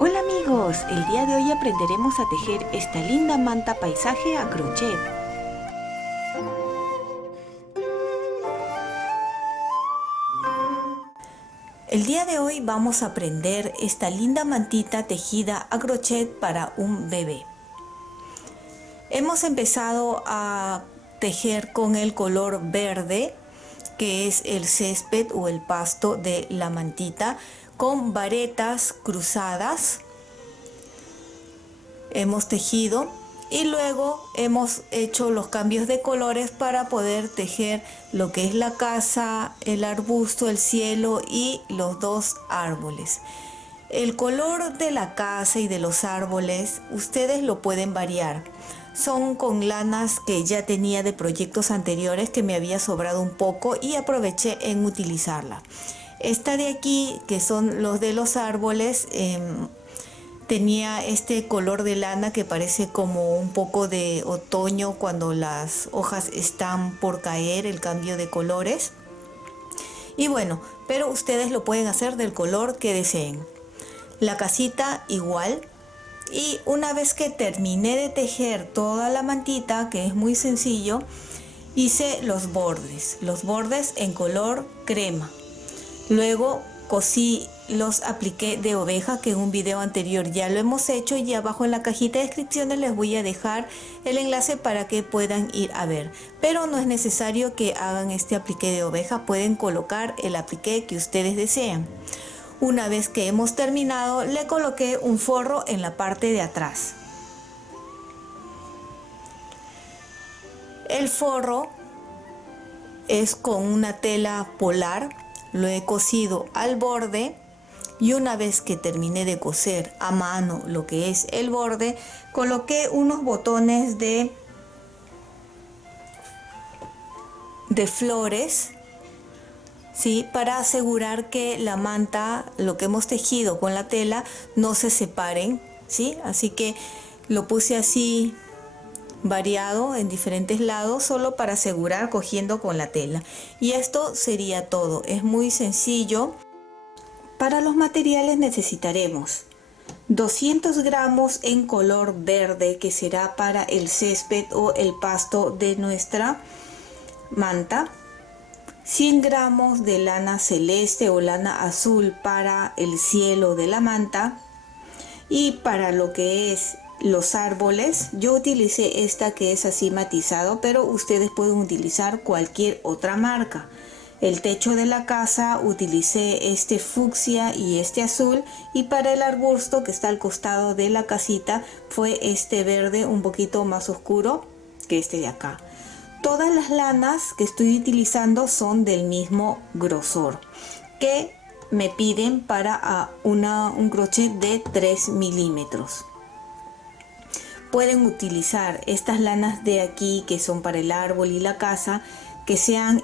Hola amigos, el día de hoy aprenderemos a tejer esta linda manta paisaje a crochet. El día de hoy vamos a aprender esta linda mantita tejida a crochet para un bebé. Hemos empezado a tejer con el color verde, que es el césped o el pasto de la mantita, con varetas cruzadas. Hemos tejido y luego hemos hecho los cambios de colores para poder tejer lo que es la casa, el arbusto, el cielo y los dos árboles. El color de la casa y de los árboles ustedes lo pueden variar. Son con lanas que ya tenía de proyectos anteriores que me había sobrado un poco y aproveché en utilizarla. Esta de aquí, que son los de los árboles, tenía este color de lana que parece como un poco de otoño cuando las hojas están por caer, el cambio de colores. Y bueno, pero ustedes lo pueden hacer del color que deseen. La casita igual. Y una vez que terminé de tejer toda la mantita, que es muy sencillo, hice los bordes en color crema. Luego cosí los apliqué de oveja, que en un video anterior ya lo hemos hecho, y abajo en la cajita de descripciones les voy a dejar el enlace para que puedan ir a ver. Pero no es necesario que hagan este apliqué de oveja, pueden colocar el apliqué que ustedes desean. Una vez que hemos terminado, le coloqué un forro en la parte de atrás. El forro es con una tela polar, lo he cosido al borde y una vez que terminé de coser a mano lo que es el borde, coloqué unos botones de flores, ¿sí? Para asegurar que la manta, lo que hemos tejido con la tela, no se separen, ¿sí? Así que lo puse así variado en diferentes lados, solo para asegurar cogiendo con la tela. Y esto sería todo, es muy sencillo. Para los materiales necesitaremos 200 gramos en color verde, que será para el césped o el pasto de nuestra manta. 100 gramos de lana celeste o lana azul para el cielo de la manta. Y para lo que es los árboles, yo utilicé esta que es así matizado, pero ustedes pueden utilizar cualquier otra marca. El techo de la casa utilicé este fucsia y este azul, y para el arbusto que está al costado de la casita fue este verde un poquito más oscuro que este de acá. Todas las lanas que estoy utilizando son del mismo grosor que me piden para un crochet de 3 milímetros. Pueden utilizar estas lanas de aquí que son para el árbol y la casa, que sean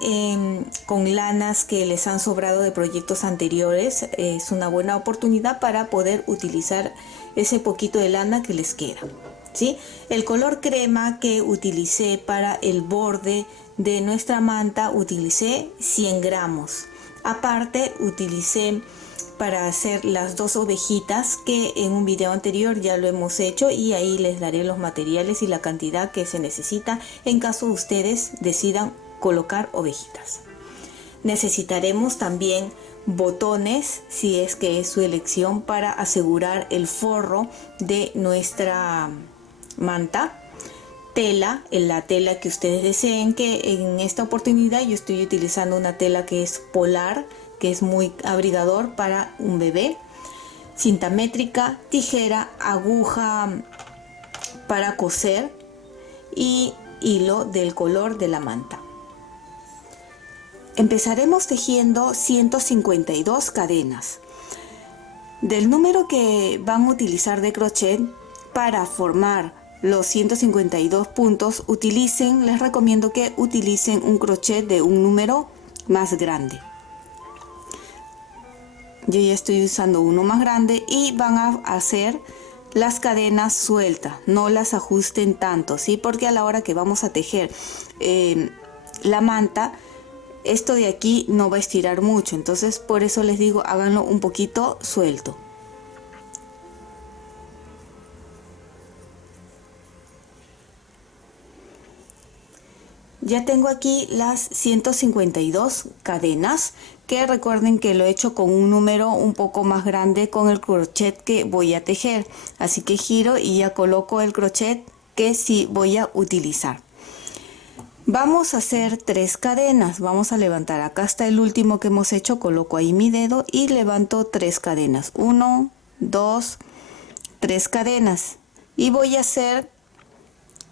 con lanas que les han sobrado de proyectos anteriores. Es una buena oportunidad para poder utilizar ese poquito de lana que les queda, ¿sí? El color crema que utilicé para el borde de nuestra manta, utilicé 100 gramos. Aparte utilicé para hacer las dos ovejitas, que en un video anterior ya lo hemos hecho, y ahí les daré los materiales y la cantidad que se necesita en caso ustedes decidan colocar ovejitas. Necesitaremos también botones, si es que es su elección, para asegurar el forro de nuestra manta. Tela, en la tela que ustedes deseen, que en esta oportunidad yo estoy utilizando una tela que es polar, que es muy abrigador para un bebé. Cinta métrica, tijera, aguja para coser y hilo del color de la manta. Empezaremos tejiendo 152 cadenas. Del número que van a utilizar de crochet para formar los 152 puntos, les recomiendo que utilicen un crochet de un número más grande. Yo ya estoy usando uno más grande y van a hacer las cadenas sueltas, no las ajusten tanto, ¿sí? Porque a la hora que vamos a tejer la manta, esto de aquí no va a estirar mucho, entonces por eso les digo, háganlo un poquito suelto. Ya tengo aquí las 152 cadenas, que recuerden que lo he hecho con un número un poco más grande con el crochet que voy a tejer. Así que giro y ya coloco el crochet que sí voy a utilizar. Vamos a hacer 3 cadenas. Vamos a levantar acá hasta el último que hemos hecho, coloco ahí mi dedo y levanto 3 cadenas. 1, 2, 3 cadenas. Y voy a hacer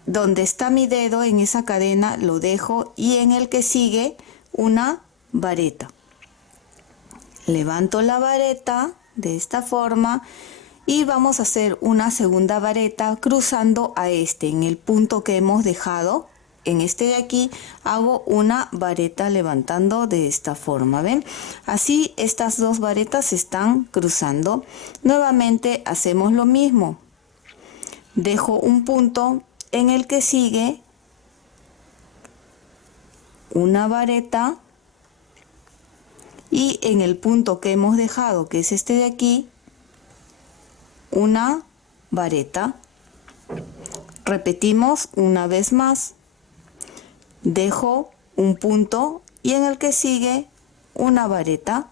donde está mi dedo, en esa cadena lo dejo, y en el que sigue una vareta. Levanto la vareta de esta forma y vamos a hacer una segunda vareta cruzando a este, en el punto que hemos dejado. En este de aquí hago una vareta levantando de esta forma, ¿ven? Así estas dos varetas se están cruzando. Nuevamente hacemos lo mismo. Dejo un punto en el que sigue una vareta y en el punto que hemos dejado, que es este de aquí, una vareta. Repetimos una vez más. Dejo un punto y en el que sigue una vareta.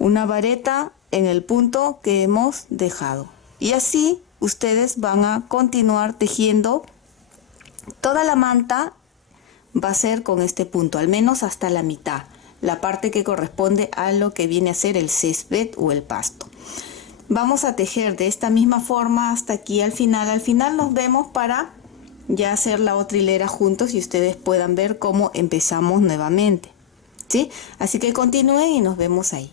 Una vareta en el punto que hemos dejado. Y así ustedes van a continuar tejiendo. Toda la manta va a ser con este punto, al menos hasta la mitad, la parte que corresponde a lo que viene a ser el césped o el pasto. Vamos a tejer de esta misma forma hasta aquí al final. Al final nos vemos para ya hacer la otra hilera juntos y ustedes puedan ver cómo empezamos nuevamente, ¿sí? Así que continúen y nos vemos ahí.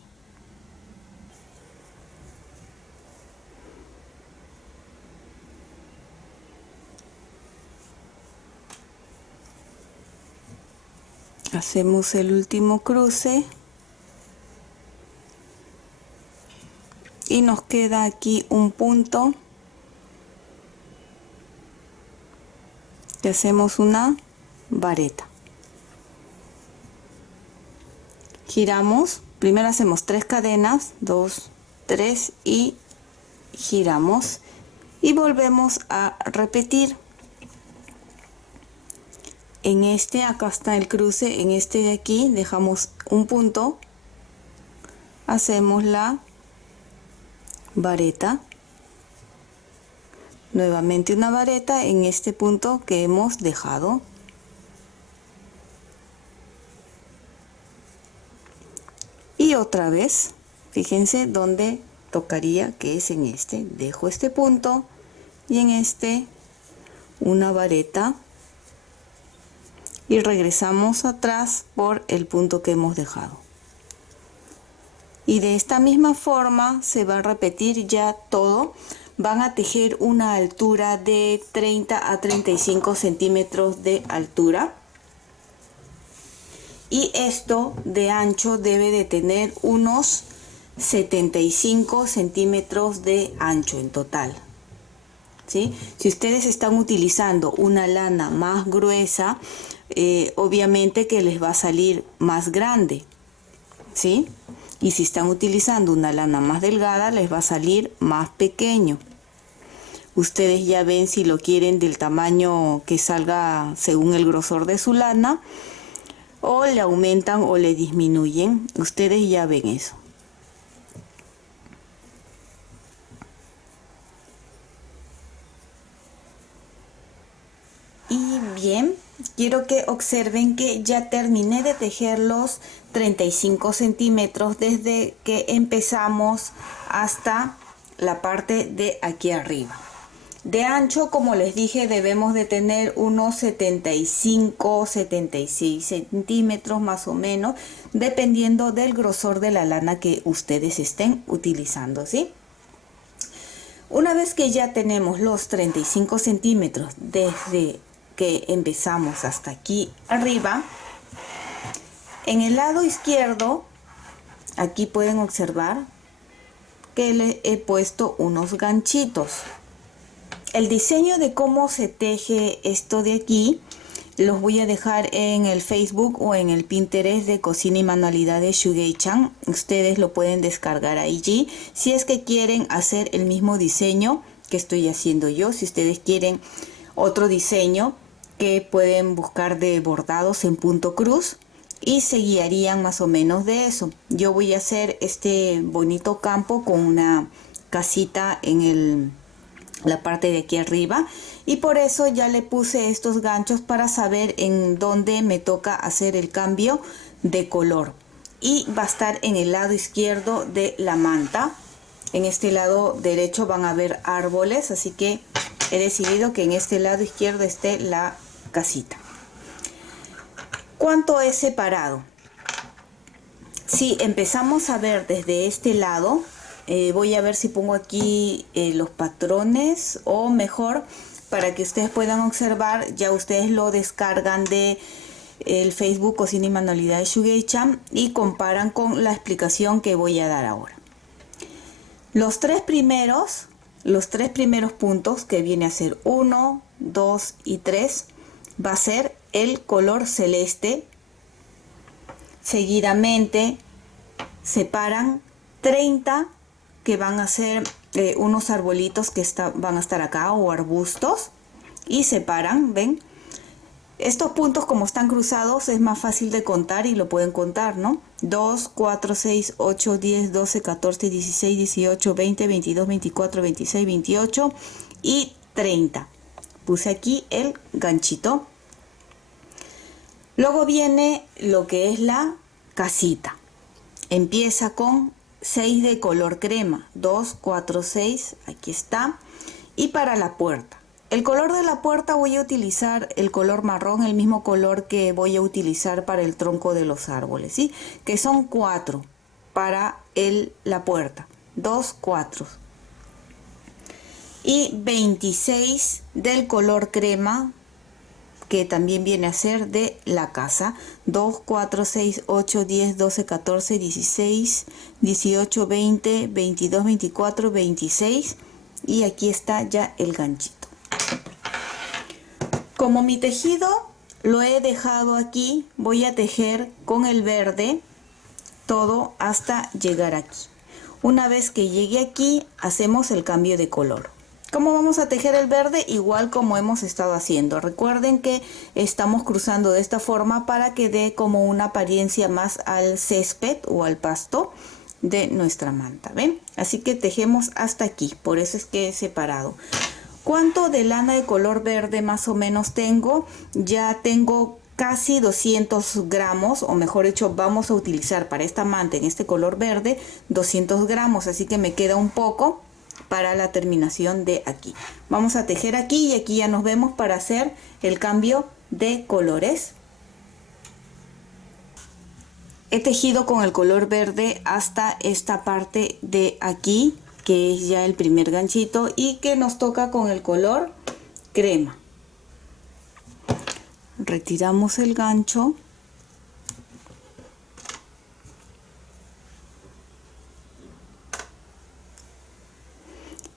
Hacemos el último cruce y nos queda aquí un punto y hacemos una vareta. Giramos, primero hacemos 3 cadenas, 2, 3 y giramos y volvemos a repetir. En este, acá está el cruce, en este de aquí dejamos un punto, hacemos la vareta, nuevamente una vareta en este punto que hemos dejado, y otra vez, fíjense dónde tocaría, que es en este, dejo este punto y en este una vareta y regresamos atrás por el punto que hemos dejado. Y de esta misma forma se va a repetir ya todo. Van a tejer una altura de 30 a 35 centímetros de altura. Y esto de ancho debe de tener unos 75 centímetros de ancho en total, ¿sí? Si ustedes están utilizando una lana más gruesa, obviamente que les va a salir más grande, ¿sí? Y si están utilizando una lana más delgada, les va a salir más pequeño. Ustedes ya ven si lo quieren del tamaño que salga según el grosor de su lana, o le aumentan o le disminuyen. Ustedes ya ven eso. Y bien, quiero que observen que ya terminé de tejer los 35 centímetros desde que empezamos hasta la parte de aquí arriba. De ancho, como les dije, debemos de tener unos 75, 76 centímetros más o menos, dependiendo del grosor de la lana que ustedes estén utilizando, ¿sí? Una vez que ya tenemos los 35 centímetros desde que empezamos hasta aquí arriba, en el lado izquierdo, aquí pueden observar que le he puesto unos ganchitos. El diseño de cómo se teje esto de aquí los voy a dejar en el Facebook o en el Pinterest de Cocina y Manualidades Shugei-chan. Ustedes lo pueden descargar allí si es que quieren hacer el mismo diseño que estoy haciendo yo. Si ustedes quieren otro diseño, que pueden buscar de bordados en punto cruz y se guiarían más o menos de eso. Yo voy a hacer este bonito campo con una casita en la parte de aquí arriba, y por eso ya le puse estos ganchos para saber en dónde me toca hacer el cambio de color. Y va a estar en el lado izquierdo de la manta. En este lado derecho van a haber árboles, así que he decidido que en este lado izquierdo esté la casita. ¿Cuánto he separado? Si empezamos a ver desde este lado, voy a ver si pongo aquí los patrones, o mejor, para que ustedes puedan observar, ya ustedes lo descargan de el Facebook Cocina y Manualidades Shugeichan y comparan con la explicación que voy a dar ahora. Los tres primeros puntos, que viene a ser 1, 2 y 3, va a ser el color celeste. Seguidamente separan 30, que van a ser unos arbolitos que van a estar acá, o arbustos, y separan, ven, estos puntos como están cruzados es más fácil de contar y lo pueden contar, ¿no? 2, 4, 6, 8, 10, 12, 14, 16, 18, 20, 22, 24, 26, 28 y 30. Puse aquí el ganchito. Luego viene lo que es la casita. Empieza con 6 de color crema. 2, 4, 6, aquí está. Y para la puerta. El color de la puerta voy a utilizar el color marrón, el mismo color que voy a utilizar para el tronco de los árboles, ¿sí? Que son 4 para la puerta. 2, 4. Y 26 del color crema, que también viene a ser de la casa. 2, 4, 6, 8, 10, 12, 14, 16, 18, 20, 22, 24, 26. Y aquí está ya el ganchito. Como mi tejido lo he dejado aquí, voy a tejer con el verde todo hasta llegar aquí. Una vez que llegue aquí, hacemos el cambio de color. ¿Cómo vamos a tejer el verde? Igual como hemos estado haciendo. Recuerden que estamos cruzando de esta forma para que dé como una apariencia más al césped o al pasto de nuestra manta, ¿ven? Así que tejemos hasta aquí, por eso es que he separado. ¿Cuánto de lana de color verde más o menos tengo? Ya tengo casi 200 gramos, o mejor dicho, vamos a utilizar para esta manta en este color verde 200 gramos, así que me queda un poco para la terminación de aquí. Vamos a tejer aquí y aquí ya nos vemos para hacer el cambio de colores. He tejido con el color verde hasta esta parte de aquí, que es ya el primer ganchito, y que nos toca con el color crema. Retiramos el gancho.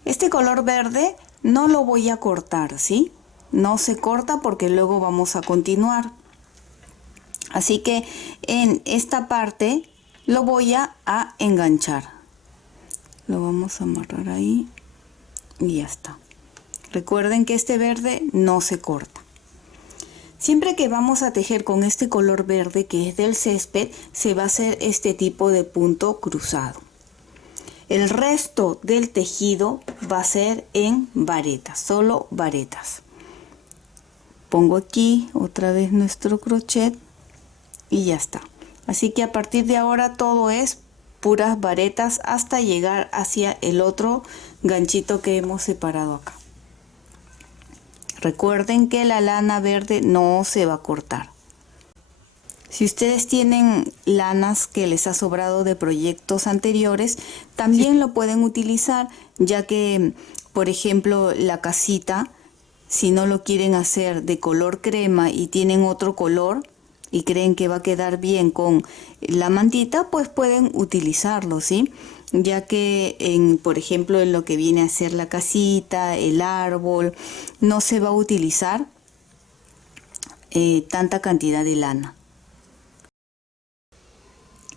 Este color verde no lo voy a cortar, ¿sí? No se corta porque luego vamos a continuar. Así que en esta parte lo voy a enganchar. Lo vamos a amarrar ahí y ya está. Recuerden que este verde no se corta. Siempre que vamos a tejer con este color verde, que es del césped, se va a hacer este tipo de punto cruzado. El resto del tejido va a ser en varetas, solo varetas. Pongo aquí otra vez nuestro crochet y ya está. Así que a partir de ahora todo es puras varetas hasta llegar hacia el otro ganchito que hemos separado acá. Recuerden que la lana verde no se va a cortar. Si ustedes tienen lanas que les ha sobrado de proyectos anteriores, también lo pueden utilizar, ya que, por ejemplo, la casita, si no lo quieren hacer de color crema y tienen otro color y creen que va a quedar bien con la mantita, pues pueden utilizarlo, ¿sí? Ya que, por ejemplo, en lo que viene a ser la casita, el árbol, no se va a utilizar tanta cantidad de lana.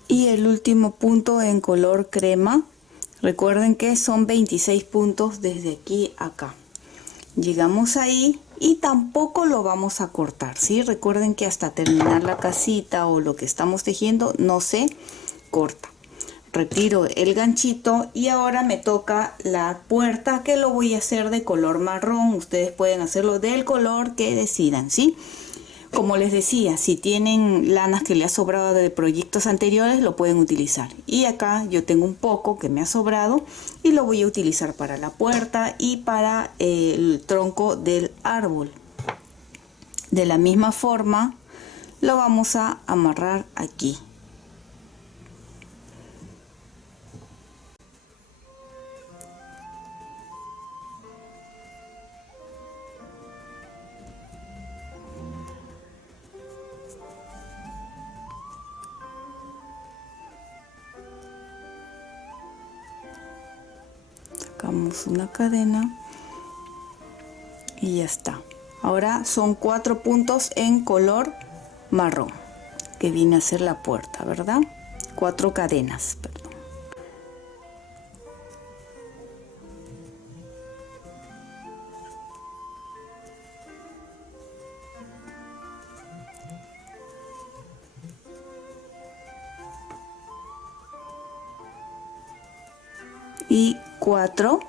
Y el último punto en color crema, Recuerden que son 26 puntos desde aquí a acá. Llegamos ahí y tampoco lo vamos a cortar, ¿sí? Recuerden que hasta terminar la casita o lo que estamos tejiendo no se corta. Retiro el ganchito y ahora me toca la puerta, que lo voy a hacer de color marrón. Ustedes pueden hacerlo del color que decidan, ¿sí? Como les decía, si tienen lanas que le ha sobrado de proyectos anteriores, lo pueden utilizar. Y acá yo tengo un poco que me ha sobrado y lo voy a utilizar para la puerta y para el tronco del árbol. De la misma forma, lo vamos a amarrar aquí. Sacamos una cadena y ya está. Ahora son 4 puntos en color marrón, que viene a ser la puerta, ¿verdad? 4 cadenas, perdón. Y 4.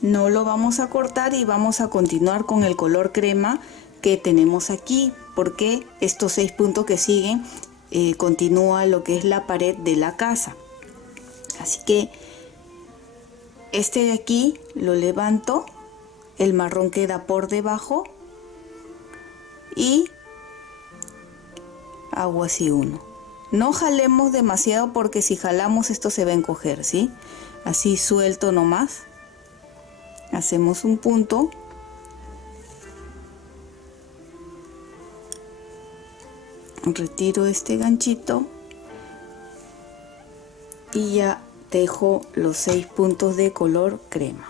No lo vamos a cortar y vamos a continuar con el color crema que tenemos aquí, porque estos 6 puntos que siguen continúa lo que es la pared de la casa. Así que este de aquí lo levanto, el marrón queda por debajo y hago así uno. No jalemos demasiado porque si jalamos esto se va a encoger, ¿sí? Así suelto nomás. Hacemos un punto. Retiro este ganchito y ya tejo los 6 puntos de color crema.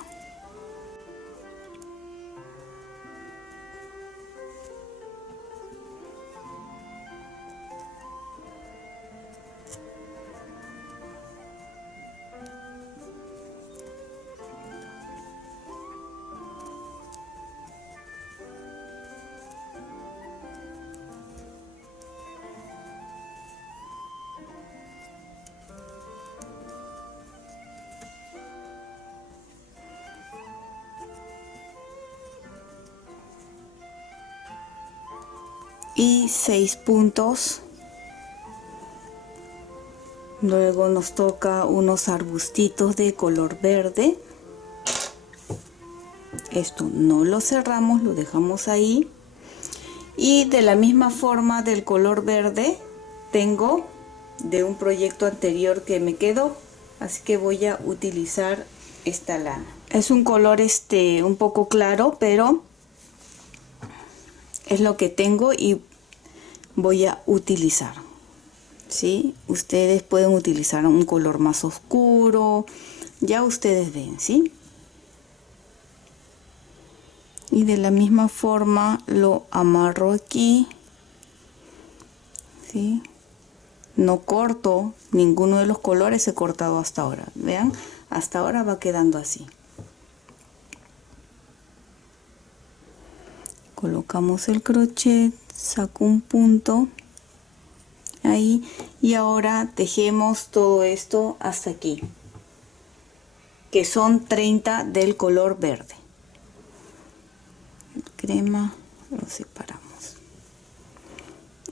Y 6 puntos. Luego nos toca unos arbustitos de color verde. Esto no lo cerramos, lo dejamos ahí. Y de la misma forma del color verde tengo de un proyecto anterior que me quedó, así que voy a utilizar esta lana. Es un color un poco claro, pero es lo que tengo y voy a utilizar, ¿sí? Ustedes pueden utilizar un color más oscuro, ya ustedes ven, ¿sí? Y de la misma forma lo amarro aquí, ¿sí? No corto ninguno de los colores, he cortado hasta ahora, vean, hasta ahora va quedando así. Colocamos el crochet, saco un punto ahí y ahora tejemos todo esto hasta aquí, que son 30 del color verde. El crema lo separamos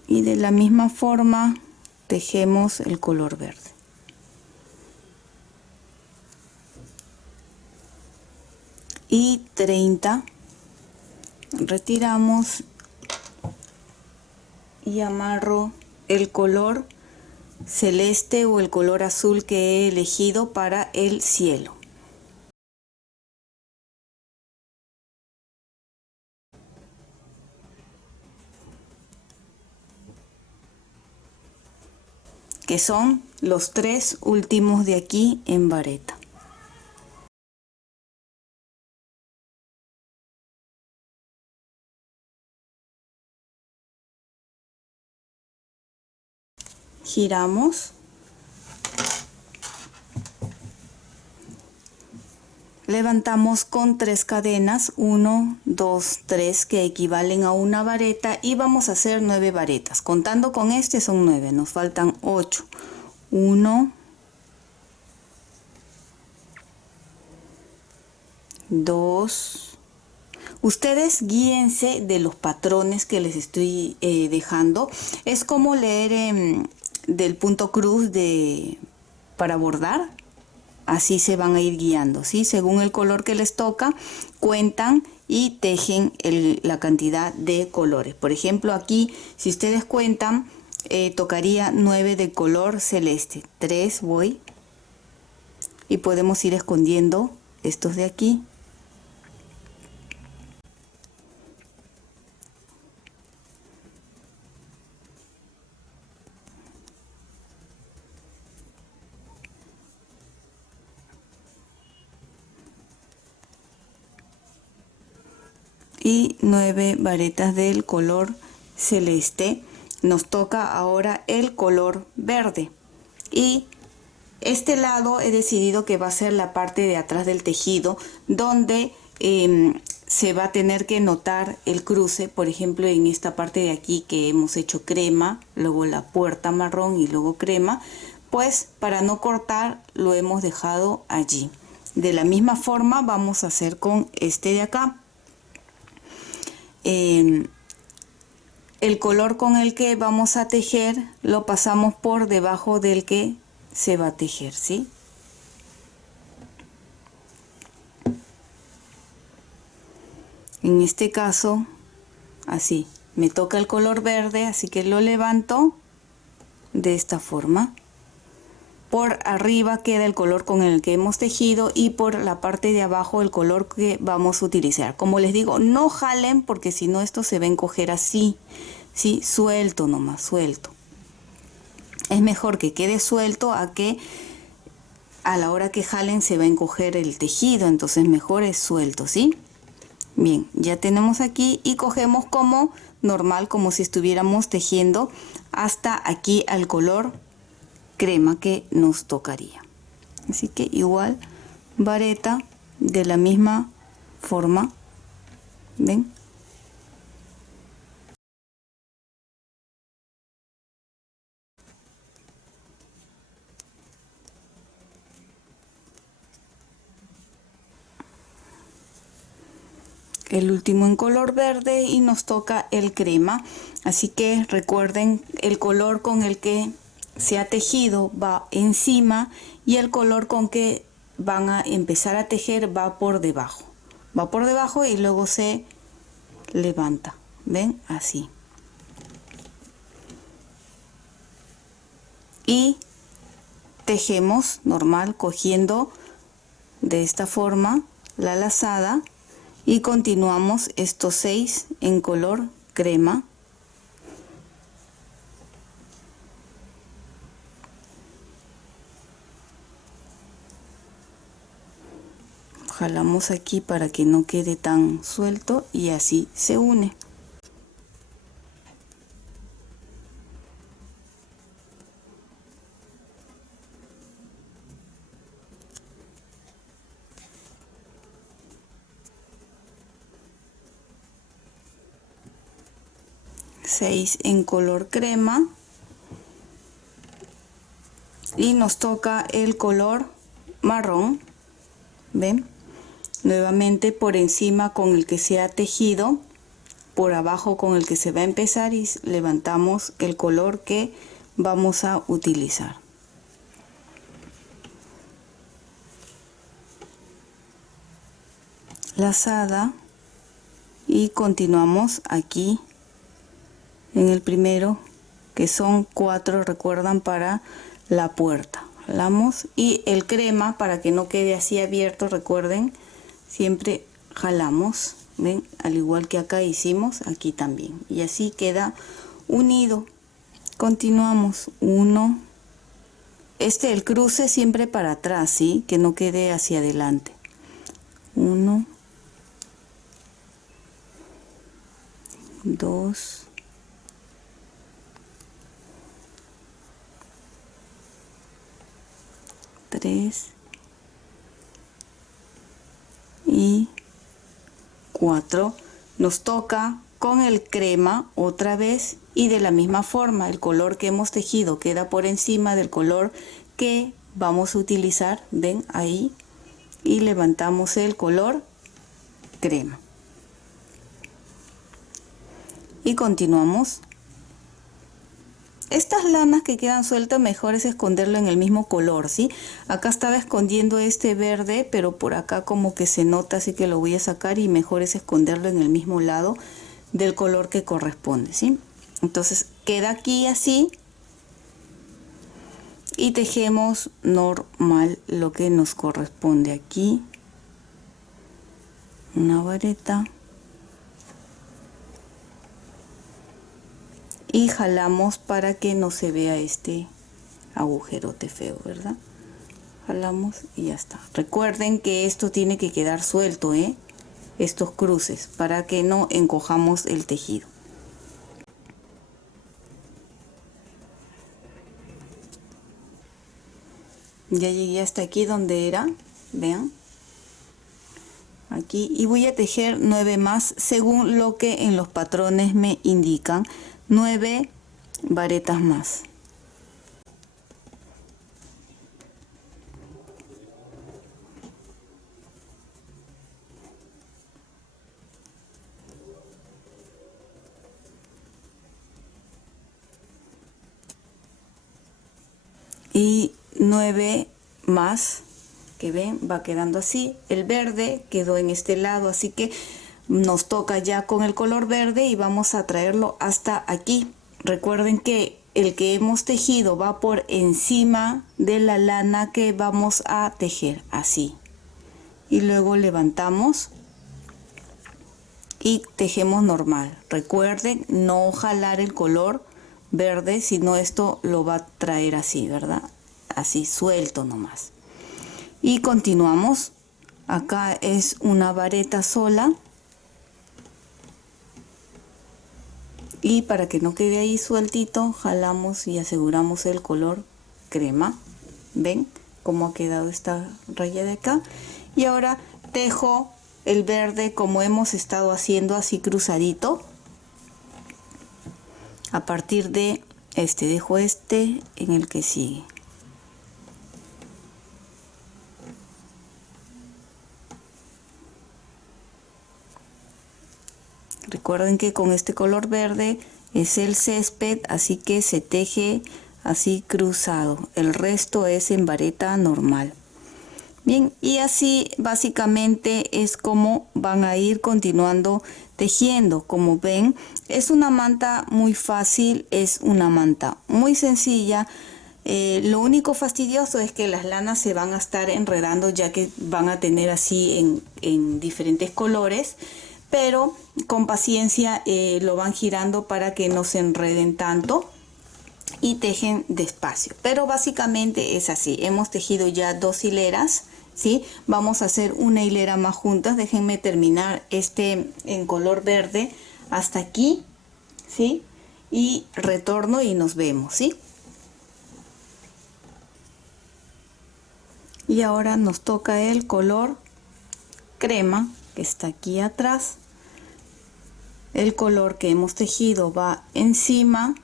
y de la misma forma tejemos el color verde. Y 30 retiramos y amarro el color celeste o el color azul que he elegido para el cielo. Que son los 3 últimos de aquí en vareta. Giramos levantamos con 3 cadenas, 1, 2, 3, que equivalen a una vareta, y vamos a hacer 9 varetas. Contando con este son 9, nos faltan 8. 1, 2. Ustedes guíense de los patrones que les estoy dejando. Es como leer del punto cruz para bordar. Así se van a ir guiando, ¿sí? Según el color que les toca, cuentan y tejen la cantidad de colores. Por ejemplo, aquí, si ustedes cuentan, tocaría 9 de color celeste. 3 voy. Y podemos ir escondiendo estos de aquí. Y 9 varetas del color celeste. Nos toca ahora el color verde, y este lado he decidido que va a ser la parte de atrás del tejido, donde se va a tener que notar el cruce. Por ejemplo, en esta parte de aquí que hemos hecho crema, luego la puerta marrón y luego crema, pues para no cortar lo hemos dejado allí. De la misma forma vamos a hacer con este de acá. El color con el que vamos a tejer lo pasamos por debajo del que se va a tejer, ¿sí? En este caso, así, me toca el color verde, así que lo levanto de esta forma. Por arriba queda el color con el que hemos tejido, y por la parte de abajo el color que vamos a utilizar. Como les digo, no jalen, porque si no esto se va a encoger así, ¿sí? Suelto nomás, suelto. Es mejor que quede suelto a que a la hora que jalen se va a encoger el tejido, entonces mejor es suelto, ¿sí? Bien, ya tenemos aquí, y cogemos como normal, como si estuviéramos tejiendo hasta aquí al color crema que nos tocaría. Así que igual vareta de la misma forma, ¿ven? El último en color verde, y nos toca el crema. Así que recuerden, el color con el que se ha tejido va encima, y el color con que van a empezar a tejer va por debajo. Va por debajo y luego se levanta. ¿Ven? Así. Y tejemos normal, cogiendo de esta forma la lazada, y continuamos estos 6 en color crema. Jalamos aquí para que no quede tan suelto, y así se une. Seis en color crema, y nos toca el color marrón. ¿Ven? Nuevamente por encima con el que se ha tejido, por abajo con el que se va a empezar, y levantamos el color que vamos a utilizar. Lazada, y continuamos aquí en el primero, que son 4, recuerdan, para la puerta. Jalamos, y el crema, para que no quede así abierto, recuerden, siempre jalamos, ven, al igual que acá hicimos, aquí también, y así queda unido. Continuamos, 1, el cruce siempre para atrás, ¿sí? Que no quede hacia adelante. 1, 2, 3, y 4. Nos toca con el crema otra vez y de la misma forma el color que hemos tejido queda por encima del color que vamos a utilizar, ven ahí, y levantamos el color crema y continuamos. Estas lanas que quedan sueltas mejor es esconderlo en el mismo color, ¿sí? Acá estaba escondiendo este verde, pero por acá como que se nota, así que lo voy a sacar y mejor es esconderlo en el mismo lado del color que corresponde, ¿sí? Entonces queda aquí así y tejemos normal lo que nos corresponde aquí. Una vareta. Y jalamos para que no se vea este agujerote feo, ¿verdad? Jalamos y ya está. Recuerden que esto tiene que quedar suelto, estos cruces, para que no encojamos el tejido. Ya llegué hasta aquí donde era, vean. Aquí, y voy a tejer 9 más según lo que en los patrones me indican. 9 varetas más. Y 9 más, que ven, va quedando así. El verde quedó en este lado, así que nos toca ya con el color verde y vamos a traerlo hasta aquí. Recuerden que el que hemos tejido va por encima de la lana que vamos a tejer, así. Y luego levantamos y tejemos normal. Recuerden no jalar el color verde, sino esto lo va a traer así, ¿verdad? Así suelto nomás. Y continuamos. Acá es una vareta sola. Y para que no quede ahí sueltito, jalamos y aseguramos el color crema. ¿Ven cómo ha quedado esta raya de acá? Y ahora tejo el verde como hemos estado haciendo, así cruzadito. A partir de este, dejo este en el que sigue. Recuerden que con este color verde es el césped, así que se teje así cruzado. El resto es en vareta normal. Bien, y así básicamente es como van a ir continuando tejiendo. Como ven, es una manta muy fácil, es una manta muy sencilla. Lo único fastidioso es que las lanas se van a estar enredando, ya que van a tener así en diferentes colores. Pero con paciencia lo van girando para que no se enreden tanto y tejen despacio. Pero básicamente es así. Hemos tejido ya 2 hileras, ¿sí? Vamos a hacer una hilera más juntas. Déjenme terminar este en color verde hasta aquí, ¿sí? Y retorno y nos vemos, ¿sí? Y ahora nos toca el color crema, que está aquí atrás. El color que hemos tejido va encima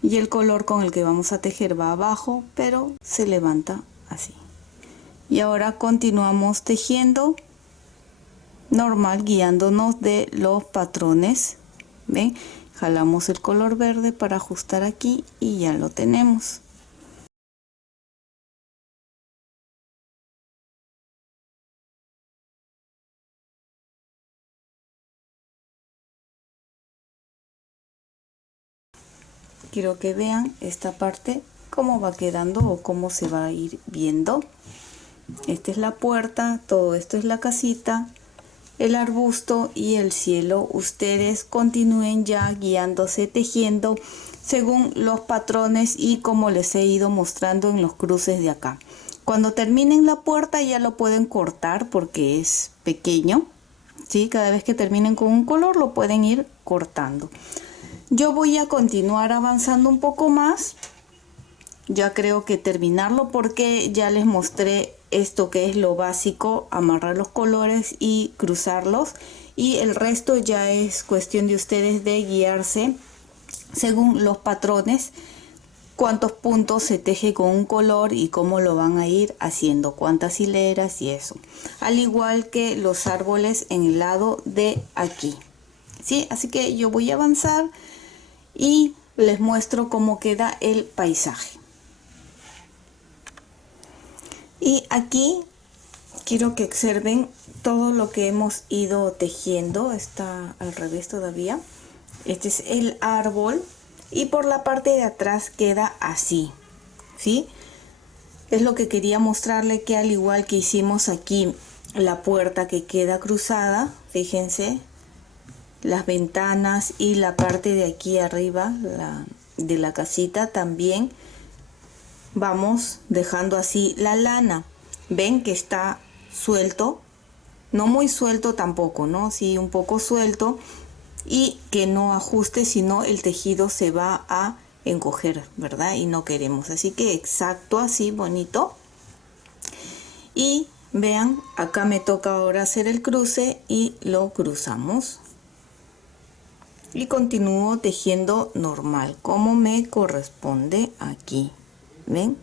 y el color con el que vamos a tejer va abajo, pero se levanta así. Y ahora continuamos tejiendo normal, guiándonos de los patrones. ¿Ven? Jalamos el color verde para ajustar aquí y ya lo tenemos. Quiero que vean esta parte, cómo va quedando o cómo se va a ir viendo. Esta es la puerta, todo esto es la casita, el arbusto y el cielo. Ustedes continúen ya guiándose, tejiendo según los patrones y como les he ido mostrando en los cruces de acá. Cuando terminen la puerta ya lo pueden cortar porque es pequeño, ¿sí? Cada vez que terminen con un color lo pueden ir cortando. Yo voy a continuar avanzando un poco más ya creo que terminarlo, porque ya les mostré esto que es lo básico: amarrar los colores y cruzarlos, y el resto ya es cuestión de ustedes de guiarse según los patrones, cuántos puntos se teje con un color y cómo lo van a ir haciendo, cuántas hileras y eso, al igual que los árboles en el lado de aquí, ¿sí? Así que yo voy a avanzar y les muestro cómo queda el paisaje. Y aquí quiero que observen todo lo que hemos ido tejiendo. Está al revés todavía. Este es el árbol y por la parte de atrás queda así, ¿sí? Es lo que quería mostrarle, que al igual que hicimos aquí la puerta que queda cruzada, fíjense, las ventanas y la parte de aquí arriba de la casita también vamos dejando así la lana. Ven que está suelto, no muy suelto tampoco, ¿no? Sí, un poco suelto, y que no ajuste, sino el tejido se va a encoger, ¿verdad? Y no queremos, así que exacto, así bonito. Y vean, acá me toca ahora hacer el cruce y lo cruzamos. Y continúo tejiendo normal, como me corresponde aquí. ¿Ven?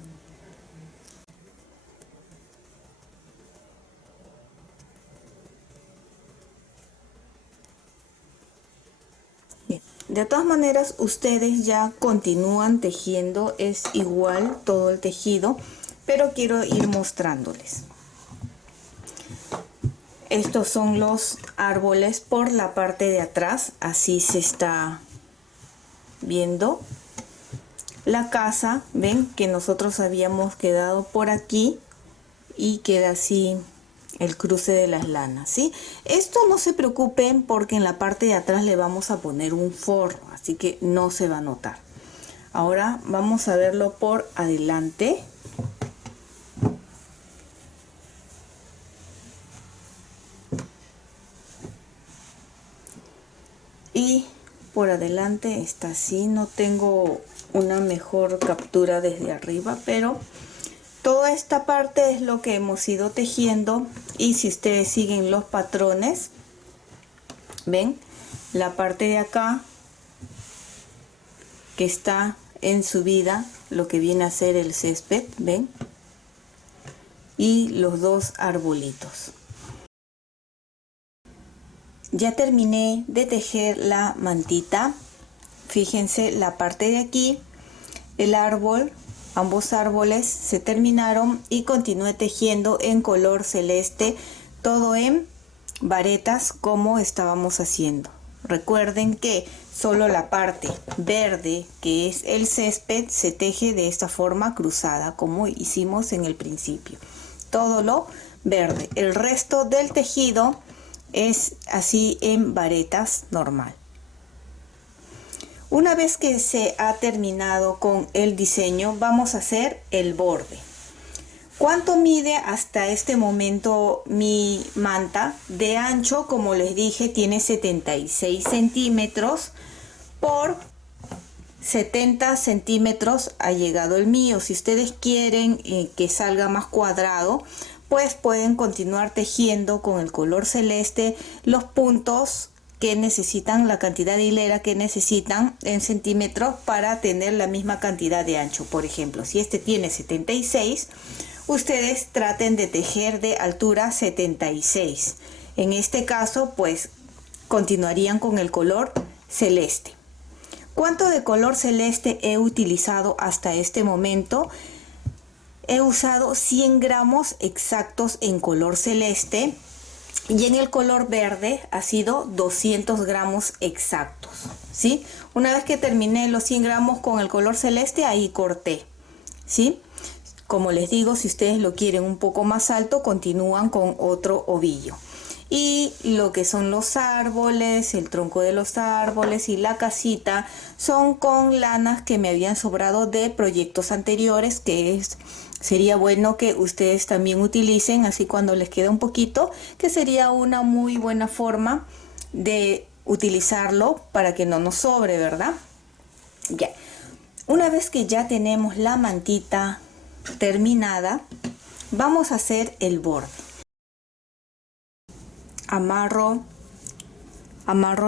Bien. De todas maneras, ustedes ya continúan tejiendo, es igual todo el tejido, pero quiero ir mostrándoles. Estos son los árboles por la parte de atrás, así se está viendo. La casa, ven que nosotros habíamos quedado por aquí y queda así el cruce de las lanas, ¿sí? Esto no se preocupen, porque en la parte de atrás le vamos a poner un forro, así que no se va a notar. Ahora vamos a verlo por adelante. Y por adelante está así. No tengo una mejor captura desde arriba, pero toda esta parte es lo que hemos ido tejiendo. Y si ustedes siguen los patrones, ven la parte de acá que está en subida, lo que viene a ser el césped, ven, y los dos arbolitos. Ya terminé de tejer la mantita. Fíjense la parte de aquí, el árbol, ambos árboles se terminaron, y continué tejiendo en color celeste, todo en varetas como estábamos haciendo. Recuerden que solo la parte verde, que es el césped, se teje de esta forma cruzada, como hicimos en el principio. Todo lo verde, el resto del tejido es así en varetas normal. Una vez que se ha terminado con el diseño, vamos a hacer el borde. ¿Cuánto mide hasta este momento mi manta? De ancho, como les dije, tiene 76 centímetros por 70 centímetros ha llegado el mío. Si ustedes quieren que salga más cuadrado, pues pueden continuar tejiendo con el color celeste los puntos que necesitan, la cantidad de hilera que necesitan en centímetros para tener la misma cantidad de ancho. Por ejemplo, si este tiene 76, ustedes traten de tejer de altura 76. En este caso, pues continuarían con el color celeste. ¿Cuánto de color celeste he utilizado hasta este momento? He usado 100 gramos exactos en color celeste, y en el color verde ha sido 200 gramos exactos, ¿sí? Una vez que terminé los 100 gramos con el color celeste, ahí corté, ¿sí? Como les digo, si ustedes lo quieren un poco más alto, continúan con otro ovillo. Y lo que son los árboles, el tronco de los árboles y la casita son con lanas que me habían sobrado de proyectos anteriores, que sería bueno que ustedes también utilicen, así cuando les queda un poquito, que sería una muy buena forma de utilizarlo para que no nos sobre, ¿verdad? Ya. Una vez que ya tenemos la mantita terminada, vamos a hacer el borde. Amarro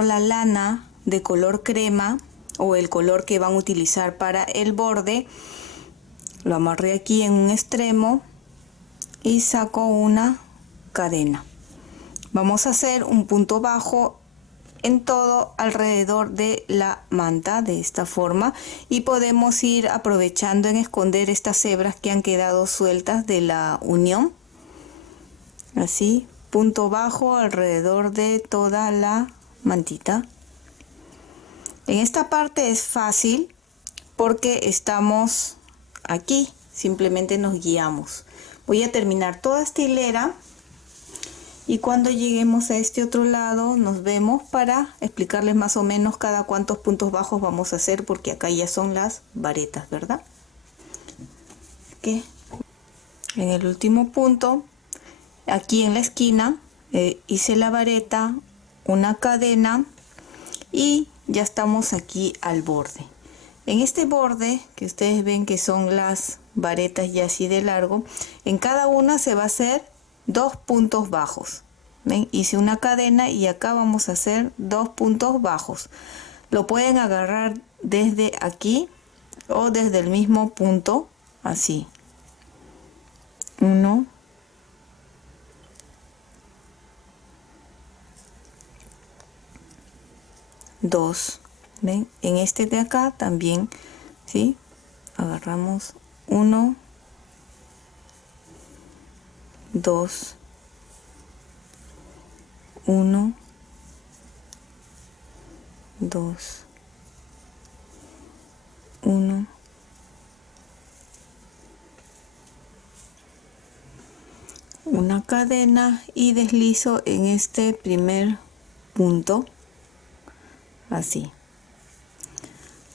la lana de color crema o el color que van a utilizar para el borde. Lo amarré aquí en un extremo y saco una cadena. Vamos a hacer un punto bajo en todo alrededor de la manta de esta forma, y podemos ir aprovechando en esconder estas hebras que han quedado sueltas de la unión. Así, punto bajo alrededor de toda la mantita. En esta parte es fácil porque estamos aquí, simplemente nos guiamos. Voy a terminar toda esta hilera y cuando lleguemos a este otro lado nos vemos para explicarles más o menos cada cuántos puntos bajos vamos a hacer, porque acá ya son las varetas, ¿verdad? ¿Qué? En el último punto, aquí en la esquina, hice la vareta, una cadena y ya estamos aquí al borde. En este borde que ustedes ven que son las varetas ya así de largo, en cada una se va a hacer 2 puntos bajos. ¿Ven? Hice una cadena y acá vamos a hacer 2 puntos bajos. Lo pueden agarrar desde aquí o desde el mismo punto, así. 1, 2. ¿Ven? En este de acá también, ¿sí? Agarramos 1, 2, 1, 2, 1, una cadena y deslizo en este primer punto, así.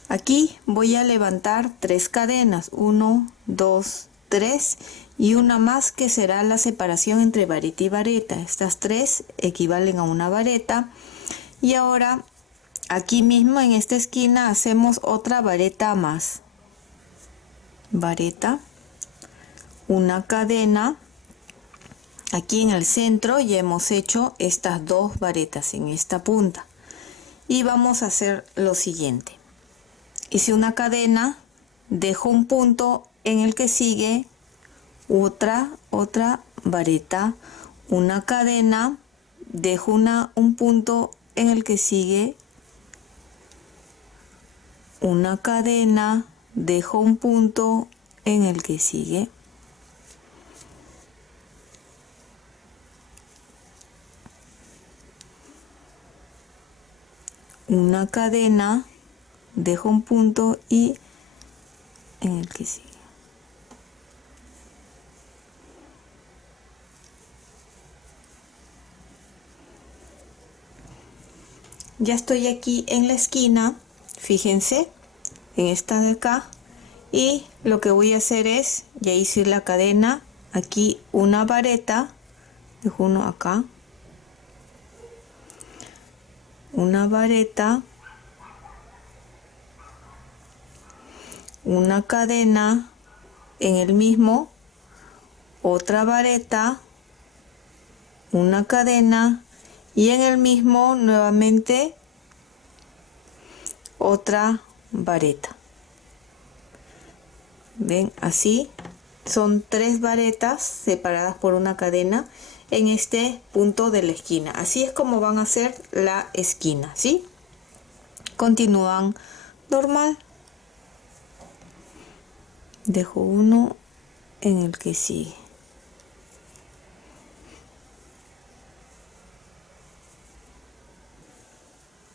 Aquí voy a levantar 3 cadenas, 1, 2, 3 y una más que será la separación entre vareta y vareta. Estas 3 equivalen a una vareta. Y ahora aquí mismo en esta esquina hacemos otra vareta más. Vareta, una cadena. Aquí en el centro ya hemos hecho estas 2 varetas en esta punta. Y vamos a hacer lo siguiente. Hice una cadena, dejo un punto en el que sigue otra vareta, una cadena, dejo un punto en el que sigue una cadena, dejo un punto en el que sigue una cadena, dejo un punto y en el que sigue. Ya estoy aquí en la esquina, fíjense, en esta de acá, y lo que voy a hacer es, ya hice la cadena, aquí una vareta, dejo uno acá, una vareta, una cadena, en el mismo, otra vareta, una cadena y en el mismo nuevamente otra vareta. Ven, así son 3 varetas separadas por una cadena en este punto de la esquina. Así es como van a hacer la esquina, ¿sí? Continúan normal. Dejo uno en el que sigue.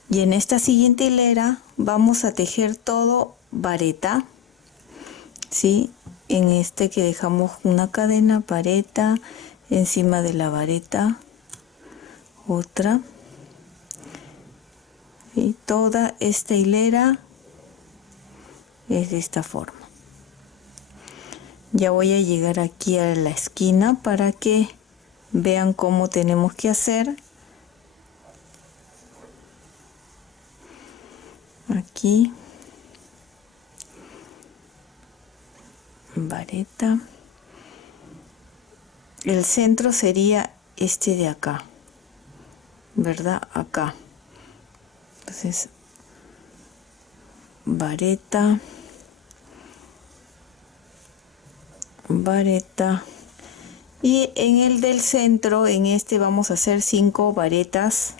Y en esta siguiente hilera vamos a tejer todo vareta, ¿sí? En este que dejamos una cadena, vareta, encima de la vareta otra, y toda esta hilera es de esta forma. Ya voy a llegar aquí a la esquina para que vean cómo tenemos que hacer. Aquí vareta. El centro sería este de acá, ¿verdad? Acá. Entonces, vareta, vareta. Y en el del centro, en este vamos a hacer 5 varetas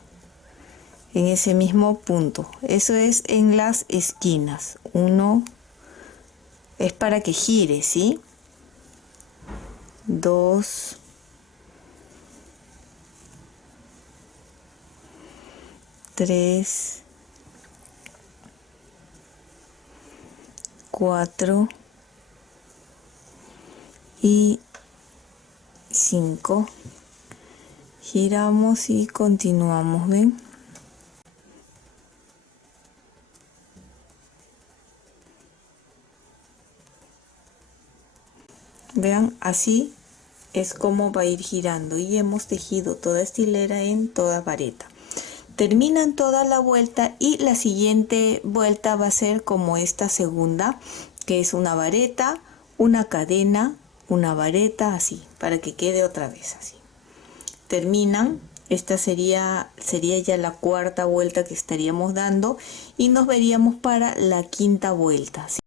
en ese mismo punto. Eso es en las esquinas. 1 es para que gire, ¿sí? 2, 3, 4 y 5. Giramos y continuamos, ¿ven? Vean, así es como va a ir girando y hemos tejido toda esta hilera en toda vareta. Terminan toda la vuelta y la siguiente vuelta va a ser como esta segunda, que es una vareta, una cadena, una vareta, así, para que quede otra vez así. Terminan, esta sería ya la cuarta vuelta que estaríamos dando y nos veríamos para la quinta vuelta, ¿sí?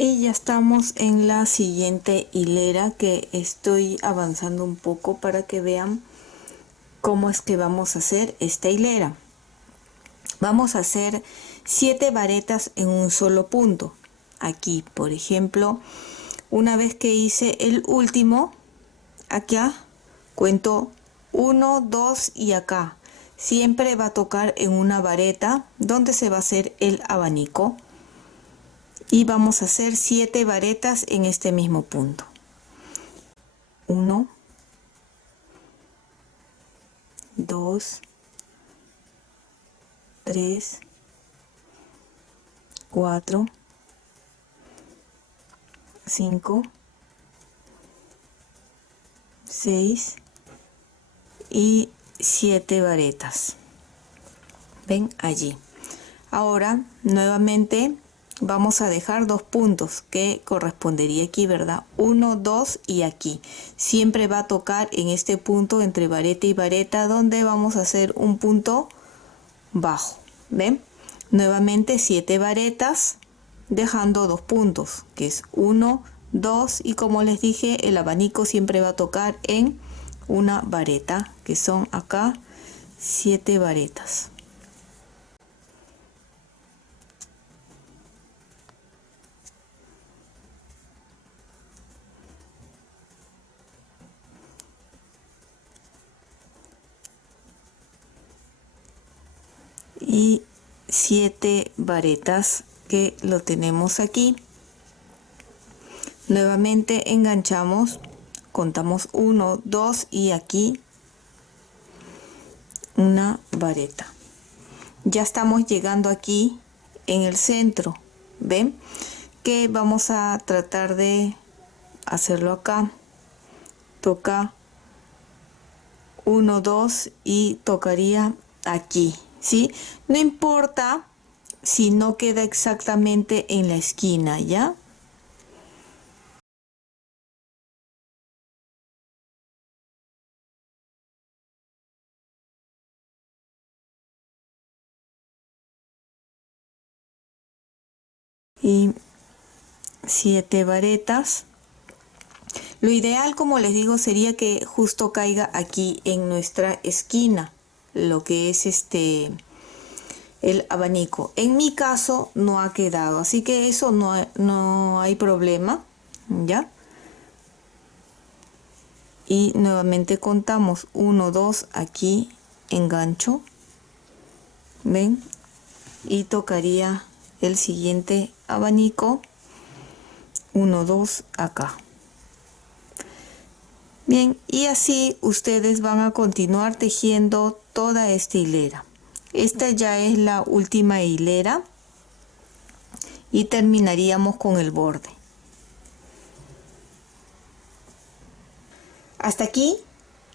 Y ya estamos en la siguiente hilera, que estoy avanzando un poco para que vean cómo es que vamos a hacer esta hilera. Vamos a hacer 7 varetas en un solo punto. Aquí, por ejemplo, una vez que hice el último, acá cuento 1, 2 y acá. Siempre va a tocar en una vareta donde se va a hacer el abanico. Y vamos a hacer 7 varetas en este mismo punto. 1, 2, 3, 4, 5, 6 y 7 varetas. Ven allí. Ahora nuevamente vamos a dejar 2 puntos que correspondería aquí, ¿verdad? 1, 2 y aquí. Siempre va a tocar en este punto entre vareta y vareta, donde vamos a hacer un punto bajo. ¿Ven? Nuevamente 7 varetas, dejando 2 puntos, que es 1, 2 y como les dije, el abanico siempre va a tocar en una vareta, que son acá 7 varetas. Y 7 varetas que lo tenemos aquí. Nuevamente enganchamos, contamos 1, 2 y aquí una vareta. Ya estamos llegando aquí en el centro. ¿Ven? Que vamos a tratar de hacerlo acá. Toca 1, 2 y tocaría aquí. ¿Sí? No importa si no queda exactamente en la esquina, ¿ya? Y 7 varetas. Lo ideal, como les digo, sería que justo caiga aquí en nuestra esquina, lo que es el abanico. En mi caso no ha quedado, así que eso no hay problema, ¿ya? Y nuevamente contamos 1, 2, aquí engancho, ¿ven? Y tocaría el siguiente abanico, 1, 2, acá. Bien, y así ustedes van a continuar tejiendo toda esta hilera. Esta ya es la última hilera y terminaríamos con el borde. Hasta aquí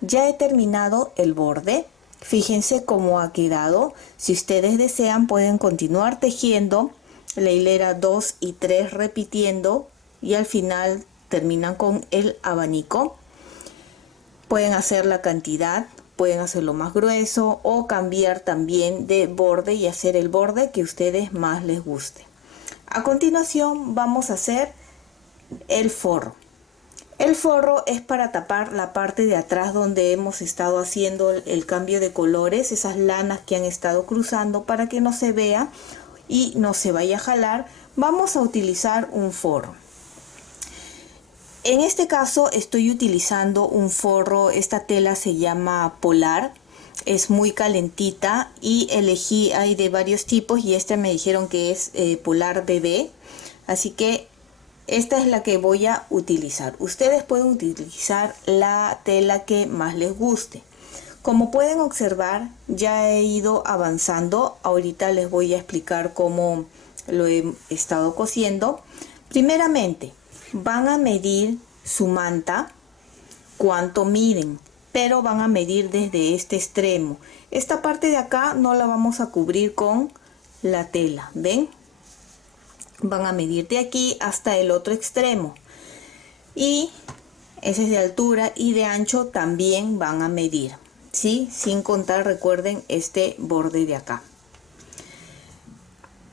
ya he terminado el borde. Fíjense cómo ha quedado. Si ustedes desean pueden continuar tejiendo la hilera 2 y 3 repitiendo y al final terminan con el abanico. Pueden hacer la cantidad, pueden hacerlo más grueso o cambiar también de borde y hacer el borde que a ustedes más les guste. A continuación vamos a hacer el forro. El forro es para tapar la parte de atrás donde hemos estado haciendo el cambio de colores, esas lanas que han estado cruzando, para que no se vea y no se vaya a jalar. Vamos a utilizar un forro. En este caso estoy utilizando un forro, esta tela se llama Polar, es muy calentita y elegí, hay de varios tipos y este me dijeron que es Polar Bebé, así que esta es la que voy a utilizar. Ustedes pueden utilizar la tela que más les guste. Como pueden observar, ya he ido avanzando, ahorita les voy a explicar cómo lo he estado cosiendo. Primeramente, van a medir su manta, cuánto miden, pero van a medir desde este extremo. Esta parte de acá no la vamos a cubrir con la tela, ¿ven? Van a medir de aquí hasta el otro extremo. Y ese es de altura y de ancho también van a medir, ¿sí? Sin contar, recuerden, este borde de acá.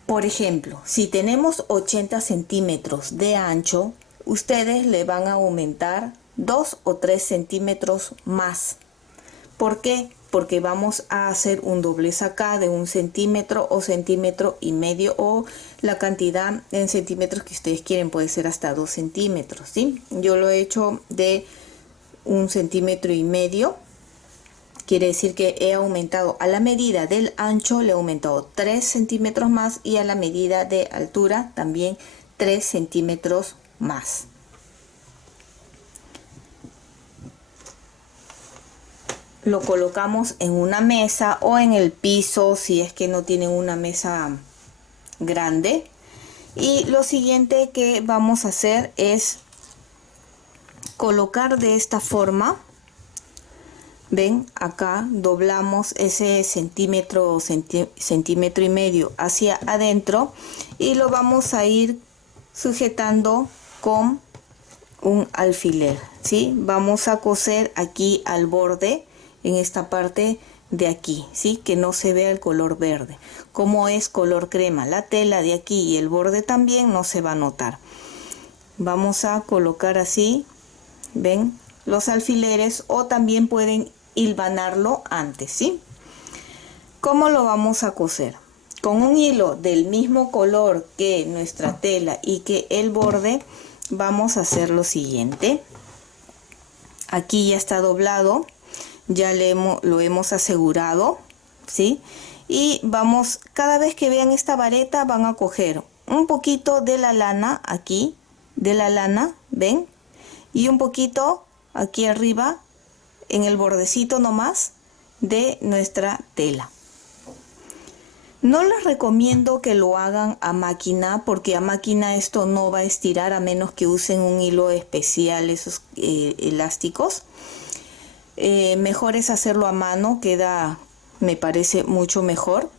Por ejemplo, si tenemos 80 centímetros de ancho, ustedes le van a aumentar 2 o 3 centímetros más. ¿Por qué? Porque vamos a hacer un doblez acá de 1 centímetro o centímetro y medio, o la cantidad en centímetros que ustedes quieren, puede ser hasta 2 centímetros, ¿sí? Yo lo he hecho de 1 centímetro y medio. Quiere decir que he aumentado a la medida del ancho, le he aumentado 3 centímetros más, y a la medida de altura también 3 centímetros más. Lo colocamos en una mesa o en el piso si es que no tienen una mesa grande. Y lo siguiente que vamos a hacer es colocar de esta forma. Ven, acá doblamos ese centímetro o centímetro y medio hacia adentro y lo vamos a ir sujetando con un alfiler, ¿sí? Vamos a coser aquí al borde, en esta parte de aquí, ¿sí? Que no se vea el color verde. Como es color crema la tela de aquí y el borde también, no se va a notar. Vamos a colocar así, ven, los alfileres, o también pueden hilvanarlo antes, ¿sí? ¿Cómo lo vamos a coser? Con un hilo del mismo color que nuestra tela y que el borde, vamos a hacer lo siguiente. Aquí ya está doblado, ya lo hemos asegurado, ¿sí? Y vamos, cada vez que vean esta vareta, van a coger un poquito de la lana aquí, de la lana, ¿ven? Y un poquito aquí arriba, en el bordecito nomás de nuestra tela. No les recomiendo que lo hagan a máquina, porque a máquina esto no va a estirar, a menos que usen un hilo especial, esos elásticos. Mejor es hacerlo a mano, queda, me parece, mucho mejor.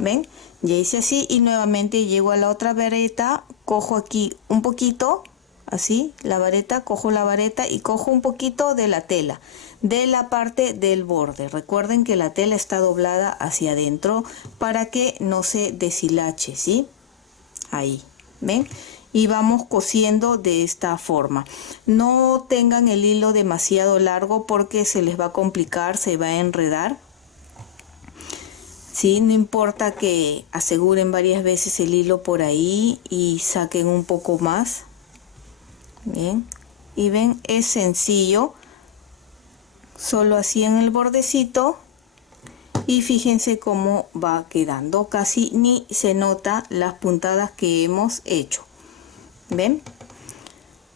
¿Ven? Ya hice así y nuevamente llego a la otra vareta, cojo aquí un poquito, así, la vareta, cojo la vareta y cojo un poquito de la tela, de la parte del borde. Recuerden que la tela está doblada hacia adentro para que no se deshilache, ¿sí? Ahí, ¿ven? Y vamos cosiendo de esta forma. No tengan el hilo demasiado largo porque se les va a complicar, se va a enredar. Sí, no importa que aseguren varias veces el hilo por ahí y saquen un poco más. Bien, y ven, es sencillo, solo así en el bordecito, y fíjense cómo va quedando, casi ni se nota las puntadas que hemos hecho. Ven,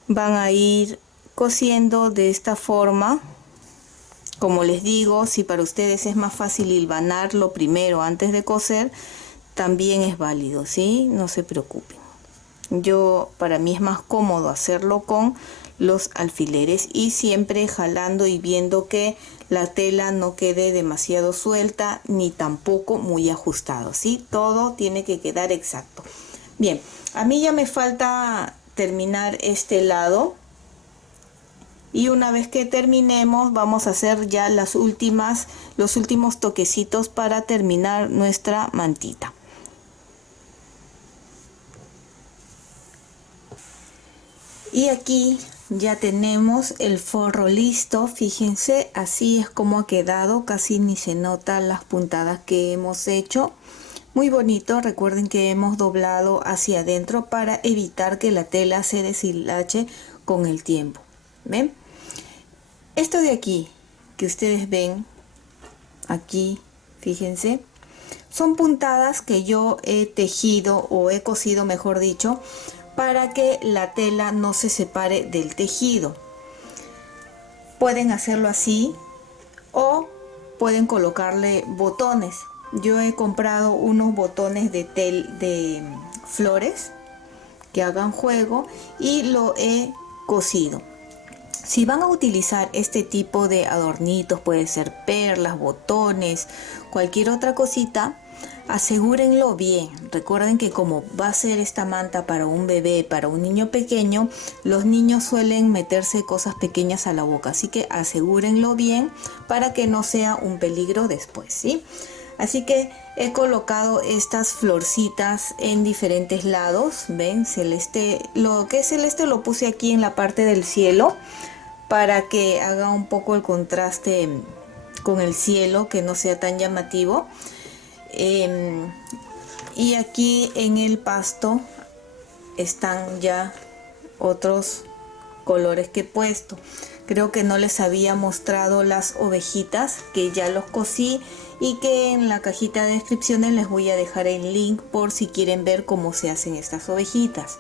van a ir cosiendo de esta forma. Como les digo, si para ustedes es más fácil hilvanarlo primero antes de coser, también es válido, ¿sí? No se preocupen. Para mí es más cómodo hacerlo con los alfileres y siempre jalando y viendo que la tela no quede demasiado suelta ni tampoco muy ajustado, ¿sí? Todo tiene que quedar exacto. Bien, a mí ya me falta terminar este lado. Y una vez que terminemos, vamos a hacer ya los últimos toquecitos para terminar nuestra mantita. Y aquí ya tenemos el forro listo. Fíjense, así es como ha quedado. Casi ni se notan las puntadas que hemos hecho. Muy bonito. Recuerden que hemos doblado hacia adentro para evitar que la tela se deshilache con el tiempo. ¿Ven? Esto de aquí que ustedes ven, aquí, fíjense, son puntadas que yo he tejido o he cosido, mejor dicho, para que la tela no se separe del tejido. Pueden hacerlo así o pueden colocarle botones. Yo he comprado unos botones de flores que hagan juego y lo he cosido. Si van a utilizar este tipo de adornitos, puede ser perlas, botones, cualquier otra cosita, asegúrenlo bien. Recuerden que como va a ser esta manta para un bebé, para un niño pequeño, los niños suelen meterse cosas pequeñas a la boca, así que asegúrenlo bien para que no sea un peligro después, ¿sí? Así que he colocado estas florcitas en diferentes lados. Ven, celeste, lo que es celeste lo puse aquí en la parte del cielo para que haga un poco el contraste con el cielo, que no sea tan llamativo. Y aquí en el pasto están ya otros colores que he puesto. Creo que no les había mostrado las ovejitas, que ya los cosí y que en la cajita de descripciones les voy a dejar el link por si quieren ver cómo se hacen estas ovejitas.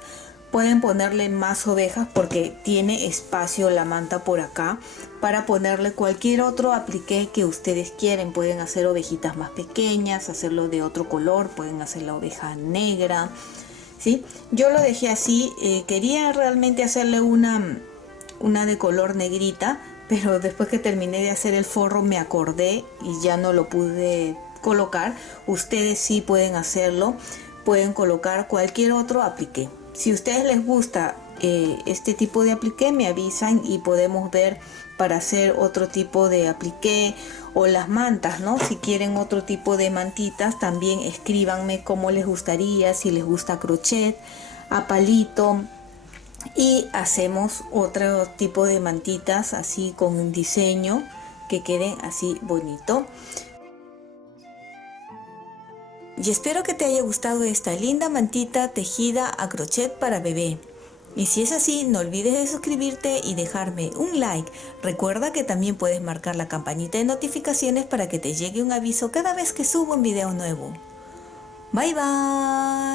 Pueden ponerle más ovejas porque tiene espacio la manta por acá para ponerle cualquier otro apliqué que ustedes quieren. Pueden hacer ovejitas más pequeñas, hacerlo de otro color, pueden hacer la oveja negra, ¿sí? Yo lo dejé así, quería realmente hacerle una de color negrita, pero después que terminé de hacer el forro me acordé y ya no lo pude colocar. Ustedes sí pueden hacerlo, pueden colocar cualquier otro apliqué. Si a ustedes les gusta este tipo de apliqué, me avisan y podemos ver para hacer otro tipo de apliqué o las mantas, ¿no? Si quieren otro tipo de mantitas, también escríbanme cómo les gustaría, si les gusta crochet, a palito, y hacemos otro tipo de mantitas así con un diseño que quede así bonito. Y espero que te haya gustado esta linda mantita tejida a crochet para bebé. Y si es así, no olvides de suscribirte y dejarme un like. Recuerda que también puedes marcar la campanita de notificaciones para que te llegue un aviso cada vez que subo un video nuevo. Bye bye.